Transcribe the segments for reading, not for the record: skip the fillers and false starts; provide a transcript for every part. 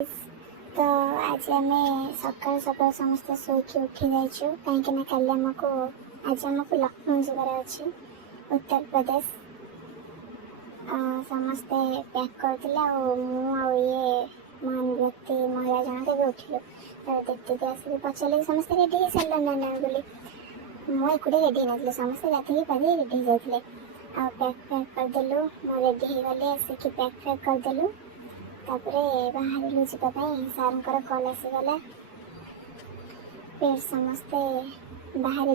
तो आज आम सकाल सकाल समस्त शोकी उठी जाइए कहीं काली आज आमको लखनऊ जगार अच्छे उत्तर प्रदेश समस्ते पैक करते ये महान व्यक्ति महिला जनक भी उठिलु तो दीदी आसिक पचारे समस्त रेडी हो सारे ना ना बोली मुझे एकुटे रेडी नी समस्ते गाधे पाधे रेडी हो जाते पैक पैक करदेलु मुझे रेडी हो गली आसिक पैक पैक करदेलु तापरे बाहर जावाई सार कल आसीगला फिर समस्ते बाहर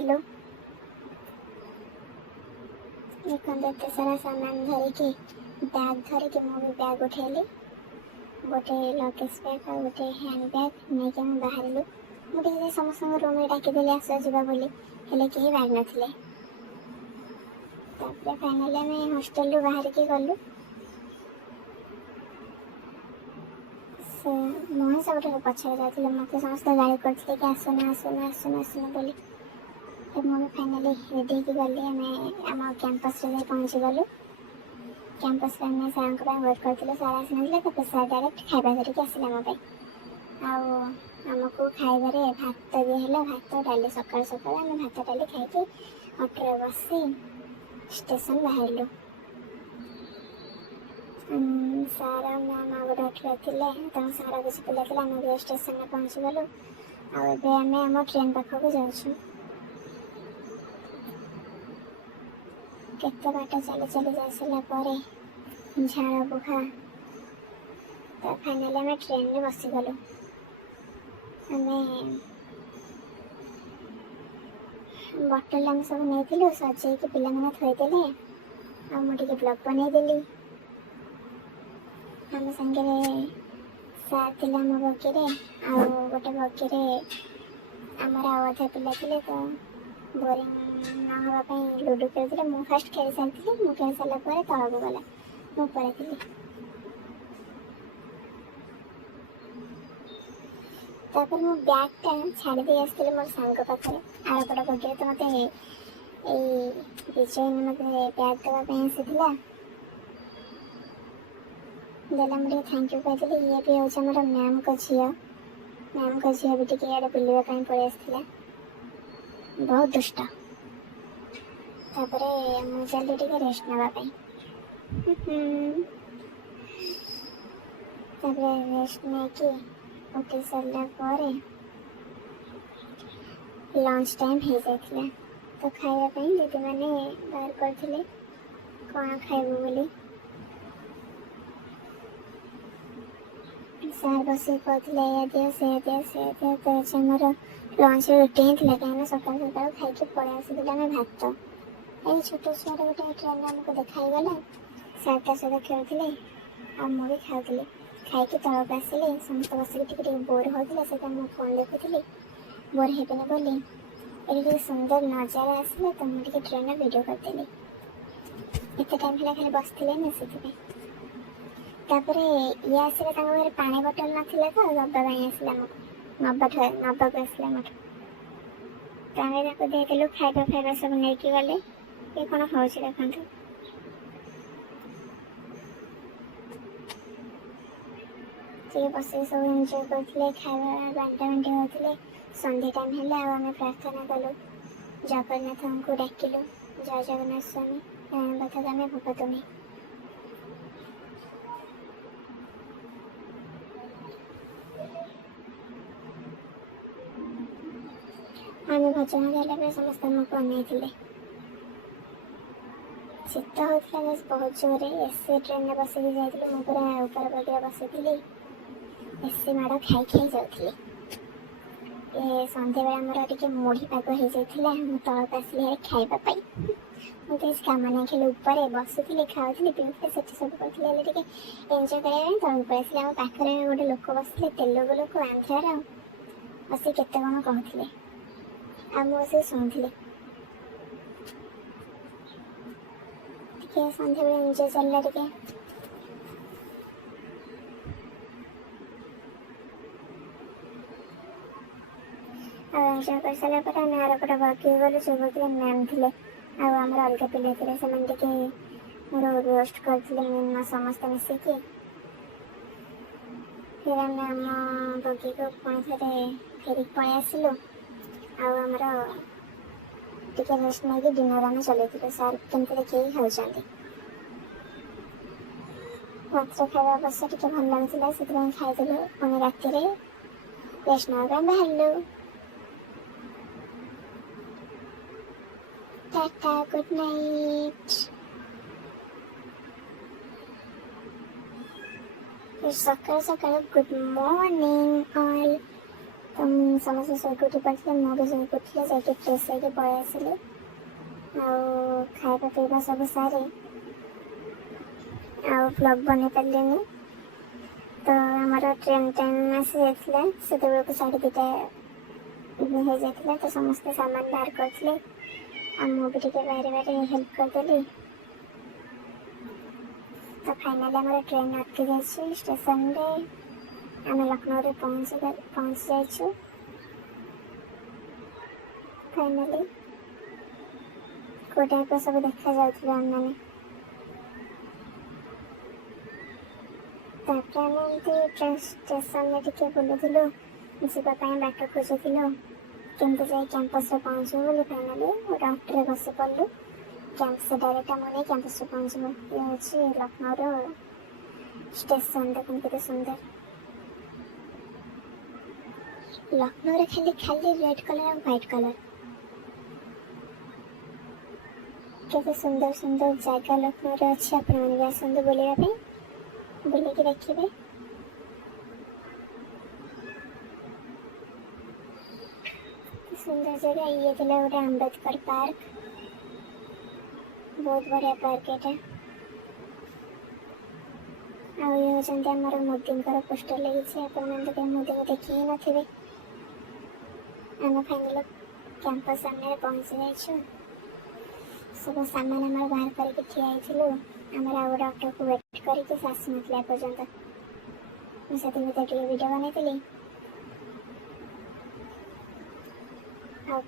देखते एत सारा सामान धरिकी बैग धरिकी मुझे बैग उठेली गोटे लगेज बैग और गोटे हैंड बैग नहीं मुझे बाहर मुझे समस्त रूम में डाकिदेली आस जा बोली हेले कहीं बैग नथिले फाइनाली आम हॉस्टेल बाहर की गलु मोहन सब पचार जाते मत समस्त गाड़ी करते कि आसना आसना आसना आसना बोली मुझे फाइनाली रेडी होगी गली आम कैंपस पहुँची गलु कैंपस सार वेट करते सार आसना सार डायरेक्ट खाଇବା धरिकी आसिले आमको खाइबार भात दिहला भात डाली सकाल सकाल आम भात डाली खाई ऑटो बसी स्टेशन बाहर सारा मैम गोटे अठे थे सारा किसी पिला आम स्टेशन में पहुँची गलु आम ट्रेन पाखक जाऊँ केते बाट चली चली जा सारापर झाड़ बुहा तो फाइनाली आम ट्रेन में बसीगलु आम बटल आम सब नहीं सजे पिला थोदेले आगे ब्लॉग बनईदेली आम सागे सार थी आम बगीरे गोटे बगीरे आमर आधा पिला थे तो बोरिंग नापाई लुडो खेलते मुझे फास्ट खेल सारी मुझे खेल सारापर तलक गला मुझे थी तापर मो बैगटा छाड़ी आसती मोर सांग पाखे आरपट बगीरे तो मत विजय ने मत बैग देवाई आसी देला मुझे थैंक यू कहते ये भी हूँ आम मैम को झील भी टे बुलवाई पड़े आसाला बहुत दुष्ट तापर मुझे चली टे रेस्ट नापी रेस्ट नहीं उठी सारापर लंच टाइम हो जाता तो खावाई दीदी मैंने बाहर करते कौन खाइबू बोली सार बस कहते दियो से दियो से दियो तो आज आमर लंच रुटीन थी कहीं सकाल सकाल खाई पड़े आसी आम भात ये छोट छुआ गोटे ट्रेन आमको देखाई गला सार ता सहित खेलुले भी खाऊली खाई तलक आसिले समस्त बसिक बोर होता से फोन देखुली बोर हेबे बोली ये सुंदर नजारा आसला तो मुझे ट्रेन वीडियो करदेली एत टाइम है खाली बसते ना से तापर ये आसिले घर पानी बोतल नाला तो दबाई आसला नबाक आसला मठ तो आम देदेलु खाଇବା फाइबा सब नहीं गले ये कौन हो देखु सी बस सब एंजॉय करते खाଇବା बांटा बांटी होते संध्या टाइम है आम प्रार्थना कलु जगन्नाथ को डाकिलु जय जगन्नाथ स्वामी बता आम भूप तुम्हें आम भजन गाला समस्त आमको अनाई शीत होता बहुत जोरे एसी ट्रेन में बसिक जाइए मुझे पूरा ऊपर बगैर बसी एसी माड़ खाई खाई जाऊँगी ये सन्ध्या बेला मोर टे मुढ़ी पाग हो जाता तलक आसली खावाई मुझे कम नहीं खाली ऊपर बसुली खाऊली पीऊली से सब करते एंजय करने तलक पड़े आसली आम पाखे गोटे लोक बसते तेलुगु लोक आंध्रार बस केते कौन कहते मुझे शुणुली सन्ध्या बेला एंजय चलला टे एंजय कर सारापर आम आरपट बगी गलु जो बगे मैम थे आम अलग पिला थे मोर रोस्ट करते समस्त मिसिकी फिर आम बगी को पुणी थे फेरिक पलि आसिलु आमर टे रेस्ट नहीं डिनर आम चलू सार केमती देखिए खाऊँ रात्र खावा अवश्य टे भल लगुला से खाईदेलु पुणी राति रेस्ट ना बाहर टाटा गुड नाइट। सकाल सकाल गुड मॉर्निंग ऑल तुम समस्त शोक उठी पड़े मुझे शोक उठिले जाके फ्रेश होकर पलि आसिली खाଇବା पीवा सब सारे व्लॉग बन पारे तो आमर ट्रेन टाइम आसी जाता से 2:30 हो जाता तो समस्ते सामान बाहर करते मुझे बाहर बाहर हेल्प करदेली तो फाइनली आम ट्रेन अटकी जाइए स्टेशन रे आम लखनऊ पहुँच जाइए फाइनली को टाइप सब देखा जाऊँ आम मैंने ट्रेन स्टेशन में टिके बुलूलु जावाई बाट खोजुलु केमती जाए कैंपस पहुँचू बोली फाइनली गोटे ऑटो बस पड़ू कैंपस डायरेक्ट आम नहीं कैंपस पहुँचू ये हूँ लखनऊ स्टेशन देखते केते सुंदर लखनऊ खाली खाली रेड कलर और व्हाइट कलर केते सुंदर सुंदर जगह लखनऊ अच्छी आप आसतु बुलापी बुलिकी देखिए सुंदर जगह ये थी गोटे अम्बेडकर पार्क बहुत बढ़िया पार्क ये आमर मोदी पोस्टर लगी आप मोदी को देखी ही नथिबे आम फाइनल कैंपस सामने पहुँची जाइए सब सामान आम बाहर करके ठिया आमर आ गए ऑटो को वेट करके आसी ना पर्यंत मुझे वीडियो बनई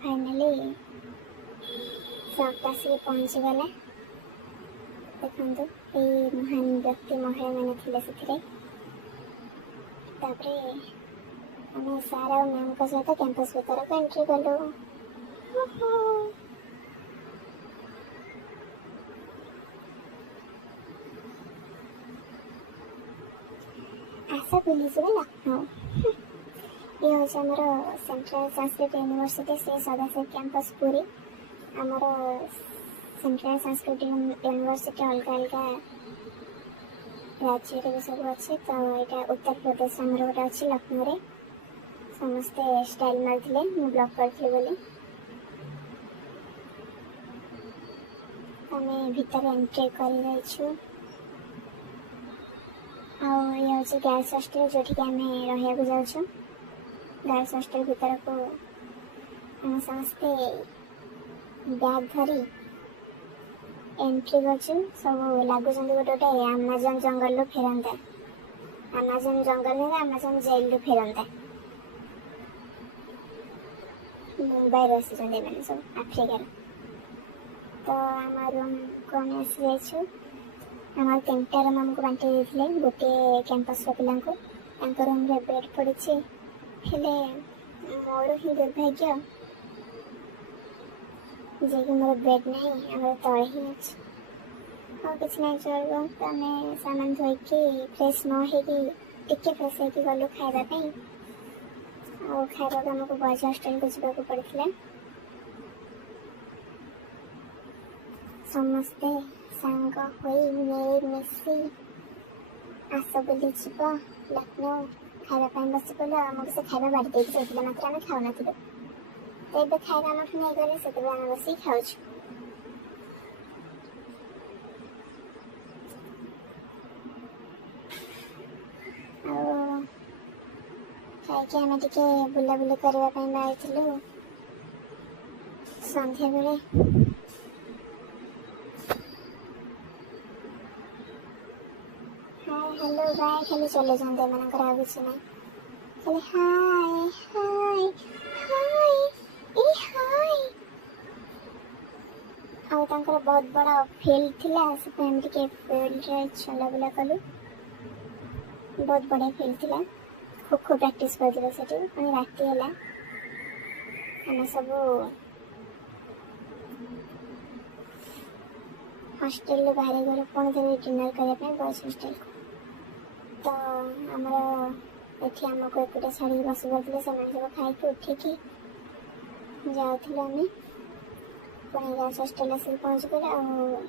फाइनली सब आसिक पहुँची गला देखु ये महान व्यक्ति महिला मैंने से आम सार और मैम सहित कैंपस भीतर को एंट्री कलु आशा बुली लखनऊ ये हूँ आमर central Sanskrit university Shri Sadashiv campus Puri आमर सेंट्रल संस्कृत यूनिवर्सिटी अलग अलग राज्य भी सब अच्छे तो यहाँ उत्तर प्रदेश आमर गोटे अच्छी लखनऊ रे समस्ते स्टाइल मारते मुझे ब्लॉग करी बोली आम भीतर एंट्री कर ये हूँ गर्ल्स हॉस्टल जो आम रहा जाऊँ गर्ल्स हॉस्टल भीतर को आम समस्ते बैग धरी एंट्री कर सब लगुच गोटे गोटे आमाजन जंगल फेरंता आमाजन जंगल में आमाजन जेल फेरंता मुंबई आसी मैंने सब आफ्रिकार तो आम रूम को आम आसी आम 3टा रूम आमको बांटी देते गोटे कैंपस पिला रूम रे बेड पड़ी मोर ही दुर्भाग्य जे कि मोर बेड नहीं आम तले ही अच्छे और किसी ना चलो तो आम सामान धोईकी फ्रेश टे फ्रेश होगी गलु खावाई और खावा आमको बॉयज हॉस्टल को जावाक पड़ता समस्ते सांग होई मिसी आस बुली जीव लखनऊ खावाई बस पड़ो आमको से खावा बाड़ी देती जाता मात्र आम खाऊ नु तो ये खावा आम नहीं गले से आम बस खाऊ खाई आम टे बुलाबुली करने बाहर संध्या बेले हाय हेलो बाय खाली चले जाते एमनकर आ किसी ना खाली हाय हाय हाय ए हाय आउर बहुत बड़ा फील्ड थिला से टे फील्ड रे चला बुला कलु बहुत बड़ा फील्ड थिला ଖୋ ଖୋ ପ୍ରାକ୍ଟିସ୍ କରିଥିଲେ ସେଠି। ପୁଣି ରାତି ହେଲା, ଆମେ ସବୁ ହଷ୍ଟେଲରୁ ବାହାରି ଗଲୁ ପୁଣି ଥରେ ଡିନର୍ କରିବା ପାଇଁ ବଏଜ୍ ହଷ୍ଟେଲକୁ। ତ ଆମର ଏଠି ଆମକୁ ଏକୁଟିଆ ଛାଡ଼ିକି ବସି ପଡ଼ିଥିଲେ, ସେମାନେ ସବୁ ଖାଇକି ଉଠିକି ଯାଉଥିଲୁ। ଆମେ ପୁଣି ଗାର୍ଲସ୍ ହଷ୍ଟେଲ ଆସିକି ପହଞ୍ଚିଗଲୁ। ଆଉ